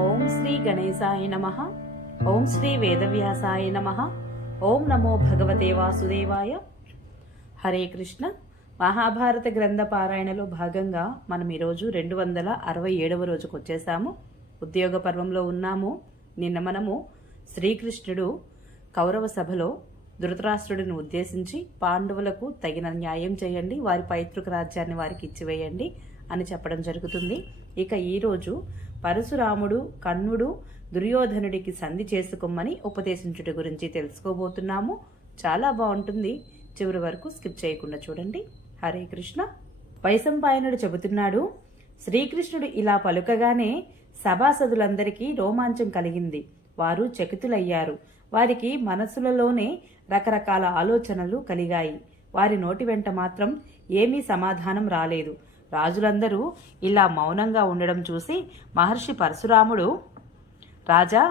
ఓం శ్రీ గణేశాయ నమః. ఓం శ్రీ వేదవ్యాసాయ నమః. ఓం నమో భగవతే వాసుదేవాయ. హరే కృష్ణ. మహాభారత గ్రంథ పారాయణలో భాగంగా మనం ఈరోజు 267వ రోజుకు వచ్చేసాము. ఉద్యోగ పర్వంలో ఉన్నాము. నిన్న మనము శ్రీకృష్ణుడు కౌరవ సభలో ధృతరాష్ట్రుడిని ఉద్దేశించి పాండవులకు తగిన న్యాయం చేయండి, వారి పైతృక రాజ్యాన్ని వారికి ఇచ్చివేయండి అని చెప్పడం జరుగుతుంది. ఇక ఈరోజు పరశురాముడు కర్ణుడు దుర్యోధనుడికి సంధి చేసుకోమని ఉపదేశించుట గురించి తెలుసుకోబోతున్నాము. చాలా బాగుంటుంది, చివరి వరకు స్కిప్ చేయకుండా చూడండి. హరే కృష్ణ. వైశంపాయనుడు చెబుతున్నాడు, శ్రీకృష్ణుడు ఇలా పలుకగానే సభాసదులందరికీ రోమాంచం కలిగింది. వారు చకితులయ్యారు. వారికి మనసులలోనే రకరకాల ఆలోచనలు కలిగాయి. వారి నోటి వెంట మాత్రం ఏమీ సమాధానం రాలేదు. రాజులందరూ ఇలా మౌనంగా ఉండడం చూసి మహర్షి పరశురాముడు, రాజా,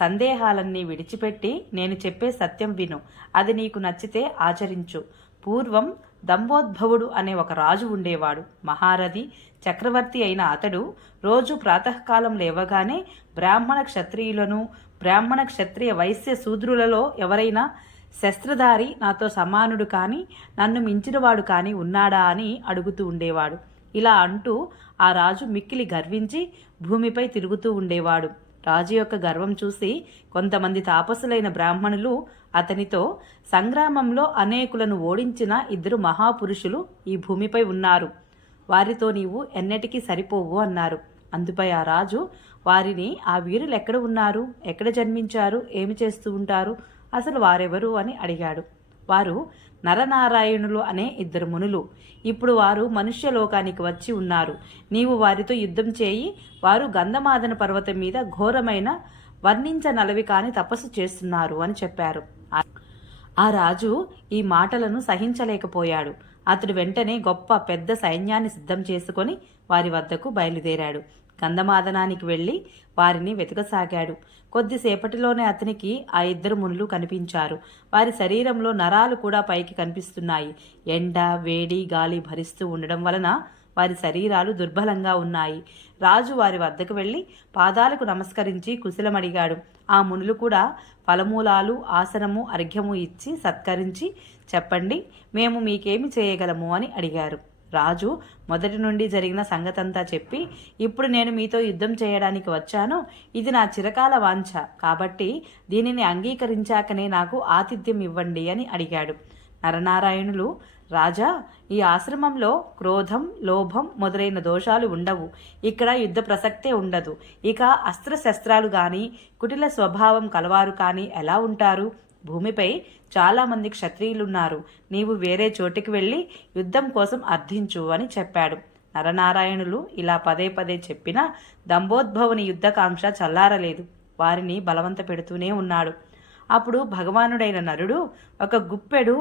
సందేహాలన్నీ విడిచిపెట్టి నేను చెప్పే సత్యం విను. అది నీకు నచ్చితే ఆచరించు. పూర్వం దంభోద్భవుడు అనే ఒక రాజు ఉండేవాడు. మహారథి చక్రవర్తి అయిన అతడు రోజు ప్రాతకాలం లేవగానే బ్రాహ్మణ క్షత్రియులను, బ్రాహ్మణ క్షత్రియ వైశ్య శూద్రులలో ఎవరైనా శస్త్రధారి నాతో సమానుడు కానీ నన్ను మించినవాడు కానీ ఉన్నాడా అని అడుగుతూ ఉండేవాడు. ఇలా అంటూ ఆ రాజు మిక్కిలి గర్వించి భూమిపై తిరుగుతూ ఉండేవాడు. రాజు యొక్క గర్వం చూసి కొంతమంది తాపసులైన బ్రాహ్మణులు అతనితో, సంగ్రామంలో అనేకులను ఓడించిన 2 మహాపురుషులు ఈ భూమిపై ఉన్నారు, వారితో నీవు ఎన్నటికీ సరిపోవు అన్నారు. అందుపై ఆ రాజు వారిని, ఆ వీరులు ఎక్కడ ఉన్నారు, ఎక్కడ జన్మించారు, ఏమి చేస్తూ ఉంటారు, అసలు వారెవరు అని అడిగాడు. వారు నరనారాయణులు అనే 2 మునులు. ఇప్పుడు వారు మనుష్యలోకానికి వచ్చి ఉన్నారు. నీవు వారితో యుద్ధం చేయి. వారు గంధమాదన పర్వతం మీద ఘోరమైన వర్ణించనలవి కాని తపస్సు చేస్తున్నారు అని చెప్పారు. ఆ రాజు ఈ మాటలను సహించలేకపోయాడు. అతడు వెంటనే గొప్ప పెద్ద సైన్యాన్ని సిద్ధం చేసుకొని వారి వద్దకు బయలుదేరాడు. గంధమాదనానికి వెళ్లి వారిని వెతకసాగాడు. కొద్దిసేపటిలోనే అతనికి ఆ 2 మునులు కనిపించారు. వారి శరీరంలో నరాలు కూడా పైకి కనిపిస్తున్నాయి. ఎండ, వేడి, గాలి భరిస్తూ ఉండడం వలన వారి శరీరాలు దుర్బలంగా ఉన్నాయి. రాజు వారి వద్దకు వెళ్లి పాదాలకు నమస్కరించి కుశలమడిగాడు. ఆ మునులు కూడా ఫలమూలాలు, ఆసనము, అర్ఘ్యము ఇచ్చి సత్కరించి, చెప్పండి, మేము మీకేమి చేయగలము అని అడిగారు. రాజు మొదటి నుండి జరిగిన సంగతంతా చెప్పి, ఇప్పుడు నేను మీతో యుద్ధం చేయడానికి వచ్చాను. ఇది నా చిరకాల వాంఛ కాబట్టి దీనిని అంగీకరించాకనే నాకు ఆతిథ్యం ఇవ్వండి అని అడిగాడు. నరనారాయణులు, రాజా, ఈ ఆశ్రమంలో క్రోధం, లోభం మొదలైన దోషాలు ఉండవు. ఇక్కడ యుద్ధ ప్రసక్తే ఉండదు. ఇక అస్త్రశస్త్రాలు గాని, కుటిల స్వభావం కలవారు కానీ ఎలా ఉంటారు? భూమిపై చాలామంది క్షత్రియులున్నారు. నీవు వేరే చోటికి వెళ్ళి యుద్ధం కోసం అర్థించు అని చెప్పాడు. నరనారాయణులు ఇలా పదే పదే చెప్పినా దంభోద్భవుని యుద్ధకాంక్ష చల్లారలేదు. వారిని బలవంత పెడుతూనే ఉన్నాడు. అప్పుడు భగవానుడైన నరుడు ఒక గుప్పెడు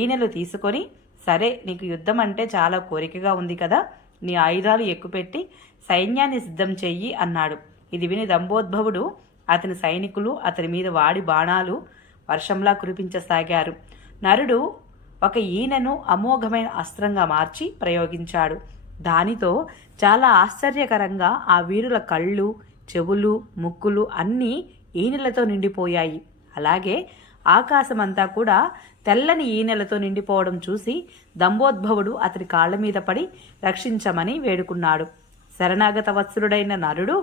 ఈనెలు తీసుకొని, సరే, నీకు యుద్ధం అంటే చాలా కోరికగా ఉంది కదా, నీ ఆయుధాలు ఎక్కుపెట్టి సైన్యాన్ని సిద్ధం చెయ్యి అన్నాడు. ఇది విని దంభోద్భవుడు, అతని సైనికులు అతని మీద వాడి బాణాలు వర్షంలా కురిపించసాగారు. నరుడు ఒక ఈనెను అమోఘమైన అస్త్రంగా మార్చి ప్రయోగించాడు. దానితో చాలా ఆశ్చర్యకరంగా ఆ వీరుల కళ్ళు, చెవులు, ముక్కులు అన్నీ ఈనెలతో నిండిపోయాయి. అలాగే ఆకాశమంతా కూడా తెల్లని ఈనెలతో నిండిపోవడం చూసి దంభోద్భవుడు అతని కాళ్ల మీద పడి రక్షించమని వేడుకున్నాడు. శరణాగత వత్సలుడైన నరుడు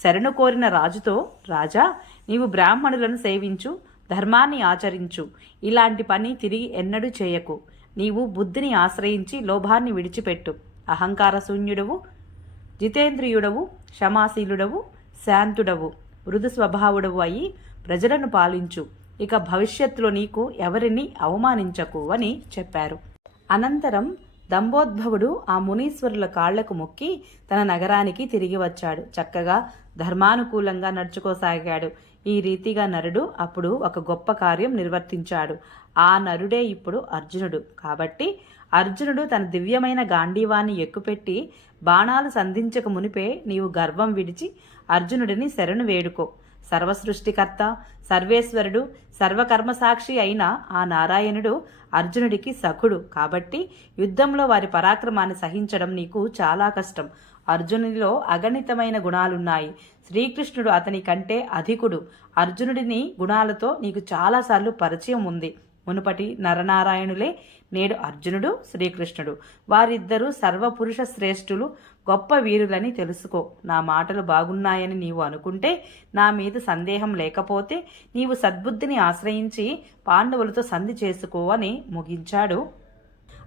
శరణు కోరిన రాజుతో, రాజా, నీవు బ్రాహ్మణులను సేవించు, ధర్మాన్ని ఆచరించు. ఇలాంటి పని తిరిగి ఎన్నడూ చేయకు. నీవు బుద్ధిని ఆశ్రయించి లోభాన్ని విడిచిపెట్టు. అహంకార శూన్యుడవు, జితేంద్రియుడవు, క్షమాశీలుడవు, శాంతుడవు, మృదు స్వభావుడవు అయి ప్రజలను పాలించు. ఇక భవిష్యత్తులో నీకు ఎవరిని అవమానించకు అని చెప్పారు. అనంతరం దంభోద్భవుడు ఆ మునీశ్వరుల కాళ్లకు మొక్కి తన నగరానికి తిరిగి వచ్చాడు. చక్కగా ధర్మానుకూలంగా నడుచుకోసాగాడు. ఈ రీతిగా నరుడు అప్పుడు ఒక గొప్ప కార్యం నిర్వర్తించాడు. ఆ నరుడే ఇప్పుడు అర్జునుడు. కాబట్టి అర్జునుడు తన దివ్యమైన గాంధీవాన్ని ఎక్కుపెట్టి బాణాలు సంధించక మునిపే నీవు గర్వం విడిచి అర్జునుడిని శరణు వేడుకో. సర్వసృష్టికర్త, సర్వేశ్వరుడు, సర్వకర్మసాక్షి అయిన ఆ నారాయణుడు అర్జునుడికి సఖుడు. కాబట్టి యుద్ధంలో వారి పరాక్రమాన్ని సహించడం నీకు చాలా కష్టం. అర్జునుడిలో అగణితమైన గుణాలున్నాయి. శ్రీకృష్ణుడు అతని కంటే అధికుడు. అర్జునుడిని గుణాలతో నీకు చాలాసార్లు పరిచయం ఉంది. మునుపటి నరనారాయణులే నేడు అర్జునుడు, శ్రీకృష్ణుడు. వారిద్దరూ సర్వపురుష శ్రేష్ఠులు, గొప్ప వీరులని తెలుసుకో. నా మాటలు బాగున్నాయని నీవు అనుకుంటే, నా మీద సందేహం లేకపోతే నీవు సద్బుద్ధిని ఆశ్రయించి పాండవులతో సంధి చేసుకో అని ముగించాడు.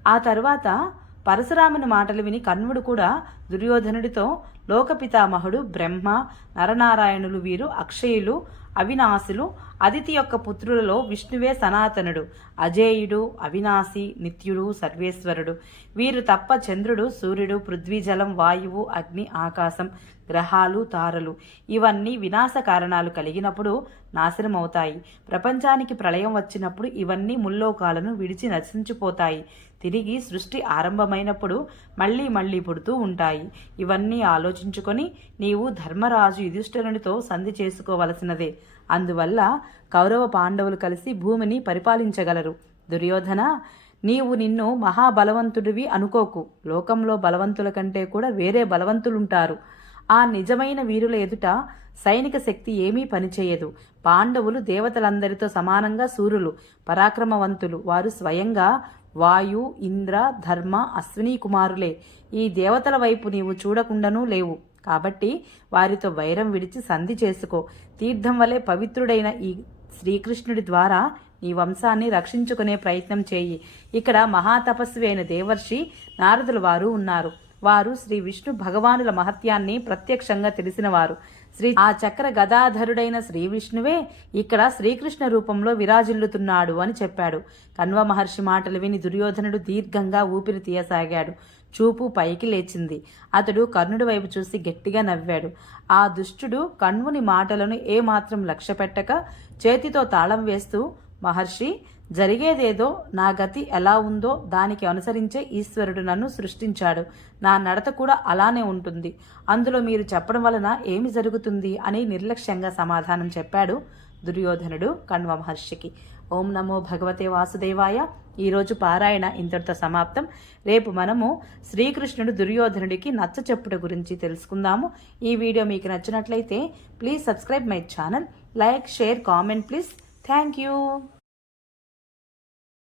ఆ తరువాత పరశురాముని మాటలు విని కణ్వుడు కూడా దుర్యోధనుడితో, లోకపితామహుడు బ్రహ్మ, నరనారాయణులు వీరు అక్షయులు, అవినాశులు. అదితి యొక్క పుత్రులలో విష్ణువే సనాతనుడు, అజేయుడు, అవినాశి, నిత్యుడు, సర్వేశ్వరుడు. వీరు తప్ప చంద్రుడు, సూర్యుడు, పృథ్వీ, జలం, వాయువు, అగ్ని, ఆకాశం, గ్రహాలు, తారలు ఇవన్నీ వినాశ కారణాలు కలిగినప్పుడు నాశనమవుతాయి. ప్రపంచానికి ప్రళయం వచ్చినప్పుడు ఇవన్నీ ముల్లోకాలను విడిచి నశించిపోతాయి. తిరిగి సృష్టి ఆరంభమైనప్పుడు మళ్ళీ మళ్ళీ పుడుతూ ఉంటాయి. ఇవన్నీ ఆలోచించుకొని నీవు ధర్మరాజు యుధిష్ఠిరునితో సంధి చేసుకోవలసినదే. అందువల్ల కౌరవ పాండవులు కలిసి భూమిని పరిపాలించగలరు. దుర్యోధన, నీవు నిన్ను మహాబలవంతుడివి అనుకోకు. లోకంలో బలవంతుల కంటే కూడా వేరే బలవంతులుంటారు. ఆ నిజమైన వీరుల ఎదుట సైనిక శక్తి ఏమీ పనిచేయదు. పాండవులు దేవతలందరితో సమానంగా సూర్యులు, పరాక్రమవంతులు. వారు స్వయంగా వాయు, ఇంద్ర, ధర్మ, అశ్విని కుమారులే. ఈ దేవతల వైపు నీవు చూడకుండానూ లేవు. కాబట్టి వారితో వైరం విడిచి సంధి చేసుకో. తీర్థం వలె పవిత్రుడైన ఈ శ్రీకృష్ణుడి ద్వారా నీ వంశాన్ని రక్షించుకునే ప్రయత్నం చేయి. ఇక్కడ మహాతపస్వి అయిన దేవర్షి నారదుల వారు ఉన్నారు. వారు శ్రీ విష్ణు భగవానుల మహత్యాన్ని ప్రత్యక్షంగా తెలిసినవారు. ఆ చక్ర గదాధరుడైన శ్రీ విష్ణువే ఇక్కడ శ్రీకృష్ణ రూపంలో విరాజిల్లుతున్నాడు అని చెప్పాడు. కణ్వ మహర్షి మాటలు విని దుర్యోధనుడు దీర్ఘంగా ఊపిరి తీయసాగాడు. చూపు పైకి లేచింది. అతడు కర్ణుడి వైపు చూసి గట్టిగా నవ్వాడు. ఆ దుష్టుడు కణ్వుని మాటలను ఏమాత్రం లక్ష్యపెట్టక చేతితో తాళం వేస్తూ, మహర్షి, జరిగేదేదో నా గతి ఎలా ఉందో దానికి అనుసరించే ఈశ్వరుడు నన్ను సృష్టించాడు. నా నడత కూడా అలానే ఉంటుంది. అందులో మీరు చెప్పడం వలన ఏమి జరుగుతుంది అని నిర్లక్ష్యంగా సమాధానం చెప్పాడు దుర్యోధనుడు కణ్వ మహర్షికి. ఓం నమో భగవతే వాసుదేవాయ. ఈరోజు పారాయణ ఇంతటితో సమాప్తం. రేపు మనము శ్రీకృష్ణుడు దుర్యోధనుడికి నచ్చ చెప్పుట గురించి తెలుసుకుందాము. ఈ వీడియో మీకు నచ్చినట్లయితే please subscribe my channel, like, share, comment please. Thank you.